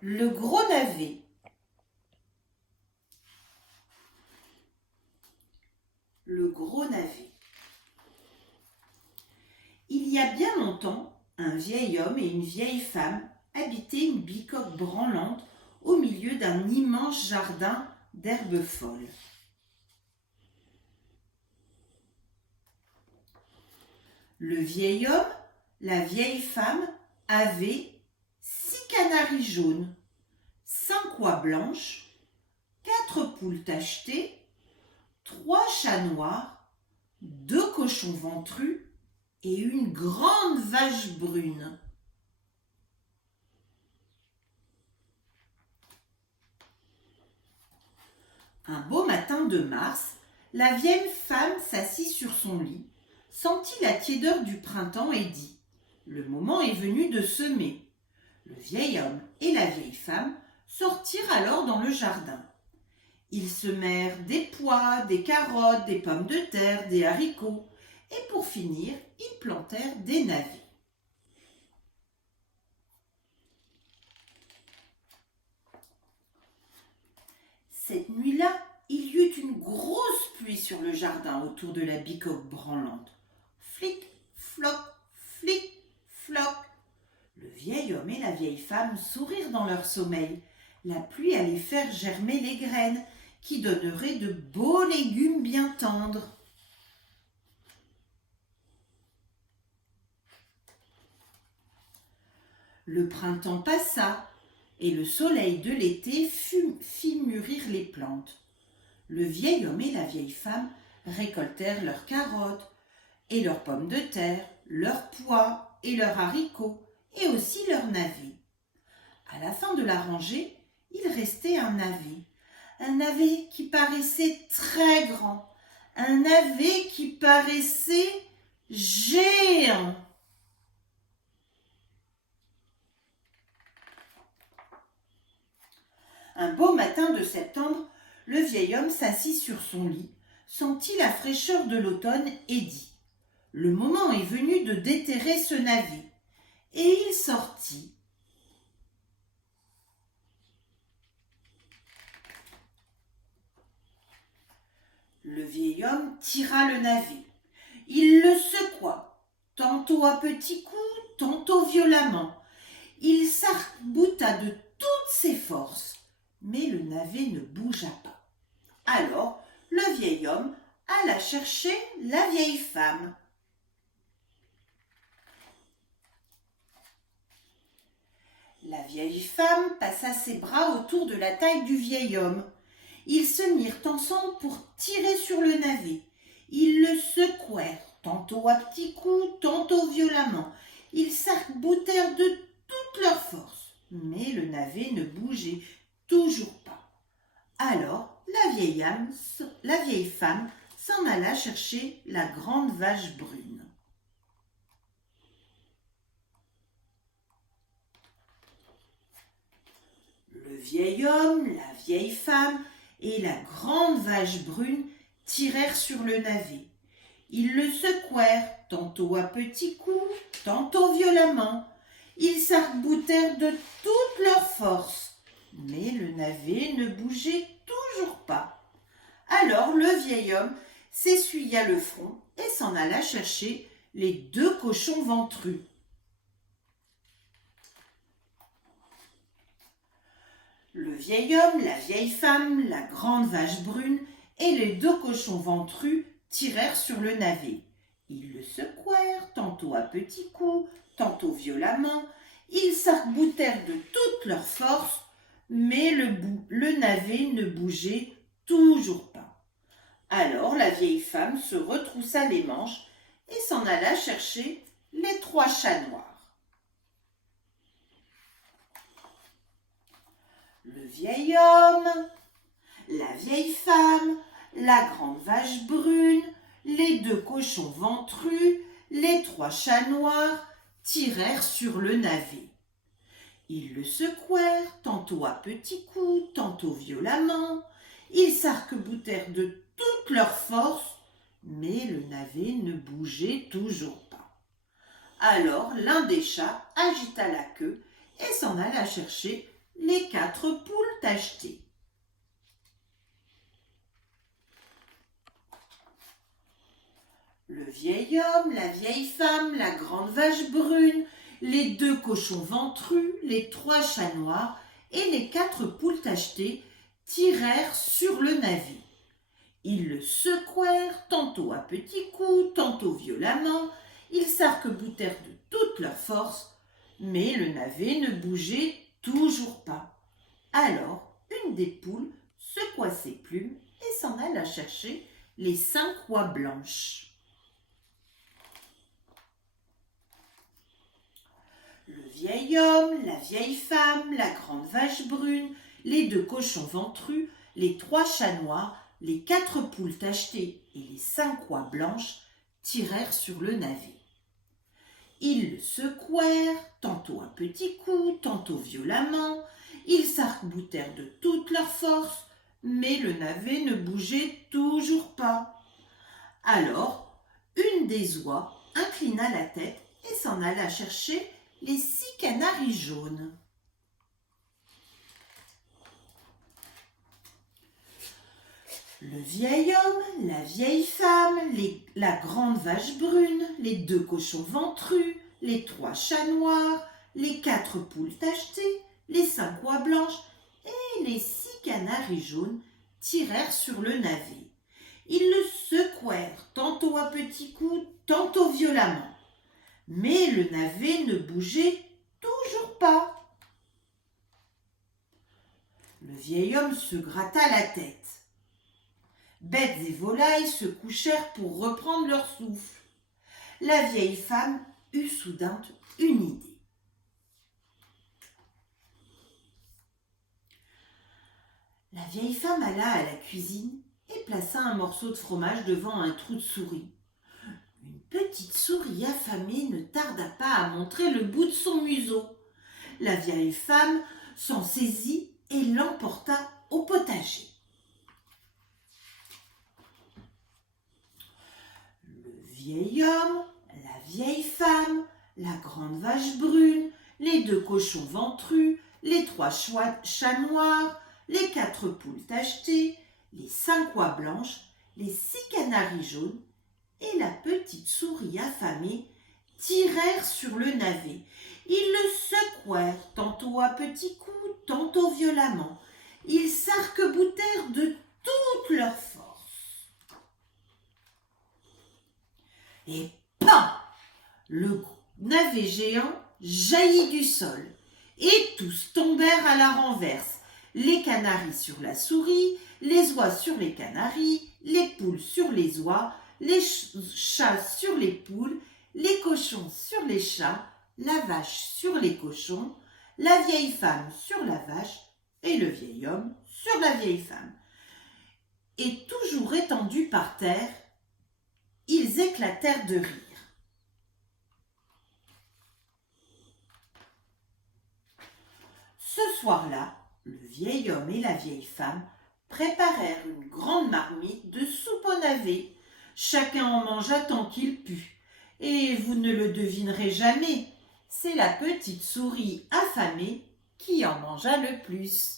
Le gros navet. Le gros navet. Il y a bien longtemps, un vieil homme et une vieille femme habitaient une bicoque branlante au milieu d'un immense jardin d'herbes folles. Le vieil homme, la vieille femme avaient 6 canaris jaunes, 5 oies blanches, 4 poules tachetées, 3 chats noirs, 2 cochons ventrus et une grande vache brune. Un beau matin de mars, la vieille femme s'assit sur son lit, sentit la tiédeur du printemps et dit « Le moment est venu de semer ». Le vieil homme et la vieille femme sortirent alors dans le jardin. Ils semèrent des pois, des carottes, des pommes de terre, des haricots et pour finir, ils plantèrent des navets. Cette nuit-là, il y eut une grosse pluie sur le jardin autour de la bicoque branlante. Flic, floc, flic, floc. Le vieil homme et la vieille femme sourirent dans leur sommeil. La pluie allait faire germer les graines qui donneraient de beaux légumes bien tendres. Le printemps passa et le soleil de l'été fit mûrir les plantes. Le vieil homme et la vieille femme récoltèrent leurs carottes et leurs pommes de terre, leurs pois et leurs haricots et aussi leurs navets. À la fin de la rangée, il restait un navet qui paraissait très grand, un navet qui paraissait géant. Un beau matin de septembre, le vieil homme s'assit sur son lit, sentit la fraîcheur de l'automne et dit « Le moment est venu de déterrer ce navet. » Et il sortit. Le vieil homme tira le navet. Il le secoua, tantôt à petits coups, tantôt violemment. Il s'arc-bouta de toutes ses forces, mais le navet ne bougea pas. Alors, le vieil homme alla chercher la vieille femme. La vieille femme passa ses bras autour de la taille du vieil homme. Ils se mirent ensemble pour tirer sur le navet. Ils le secouèrent, tantôt à petits coups, tantôt violemment. Ils s'arc-boutèrent de toute leur force, mais le navet ne bougeait toujours pas. Alors, la vieille femme s'en alla chercher la grande vache brune. Le vieil homme, la vieille femme et la grande vache brune tirèrent sur le navet. Ils le secouèrent, tantôt à petits coups, tantôt violemment. Ils s'arc-boutèrent de toute leur force, mais le navet ne bougeait toujours pas. Alors le vieil homme s'essuya le front et s'en alla chercher les 2 cochons ventrus. Le vieil homme, la vieille femme, la grande vache brune et les 2 cochons ventrus tirèrent sur le navet. Ils le secouèrent, tantôt à petits coups, tantôt violemment. Ils s'arc-boutèrent de toute leur force, mais le navet ne bougeait toujours pas. Alors la vieille femme se retroussa les manches et s'en alla chercher les 3 chats noirs. Le vieil homme, la vieille femme, la grande vache brune, les 2 cochons ventrus, les 3 chats noirs tirèrent sur le navet. Ils le secouèrent, tantôt à petits coups, tantôt violemment. Ils s'arc-boutèrent de toute leur force, mais le navet ne bougeait toujours pas. Alors l'un des chats agita la queue et s'en alla chercher les 4 poules tachetées. Le vieil homme, la vieille femme, la grande vache brune, les 2 cochons ventrus, les 3 chats noirs et les 4 poules tachetées tirèrent sur le navet. Ils le secouèrent, tantôt à petits coups, tantôt violemment. Ils s'arc-boutèrent de toute leur force, mais le navet ne bougeait toujours pas. Alors, une des poules secoua ses plumes et s'en alla chercher les 5 oies blanches. Le vieil homme, la vieille femme, la grande vache brune, les 2 cochons ventrus, les 3 chats noirs, les 4 poules tachetées et les 5 oies blanches tirèrent sur le navet. Ils le secouèrent, tantôt à petits coups, tantôt violemment. Ils s'arc-boutèrent de toute leur force, mais le navet ne bougeait toujours pas. Alors, une des oies inclina la tête et s'en alla chercher les 6 canaris jaunes. Le vieil homme, la vieille femme, la grande vache brune, les 2 cochons ventrus, les 3 chats noirs, les 4 poules tachetées, les 5 oies blanches et les 6 canaris jaunes tirèrent sur le navet. Ils le secouèrent, tantôt à petits coups, tantôt violemment. Mais le navet ne bougeait toujours pas. Le vieil homme se gratta la tête. Bêtes et volailles se couchèrent pour reprendre leur souffle. La vieille femme eut soudain une idée. La vieille femme alla à la cuisine et plaça un morceau de fromage devant un trou de souris. Une petite souris affamée ne tarda pas à montrer le bout de son museau. La vieille femme s'en saisit et l'emporta au potager. Le vieil homme, la vieille femme, la grande vache brune, les 2 cochons ventrus, les 3 chats noirs, les 4 poules tachetées, les 5 oies blanches, les 6 canaris jaunes et la petite souris affamée tirèrent sur le navet. Ils le secouèrent, tantôt à petits coups, tantôt violemment. Ils s'arc-boutèrent de toute leur force. Et pan! Le navet géant jaillit du sol, et tous tombèrent à la renverse. Les canaris sur la souris, les oies sur les canaris, les poules sur les oies, les chats sur les poules, les cochons sur les chats, la vache sur les cochons, la vieille femme sur la vache et le vieil homme sur la vieille femme. Et toujours étendus par terre, ils éclatèrent de rire. Ce soir-là, le vieil homme et la vieille femme préparèrent une grande marmite de soupe au navet. Chacun en mangea tant qu'il put. Et vous ne le devinerez jamais, c'est la petite souris affamée qui en mangea le plus.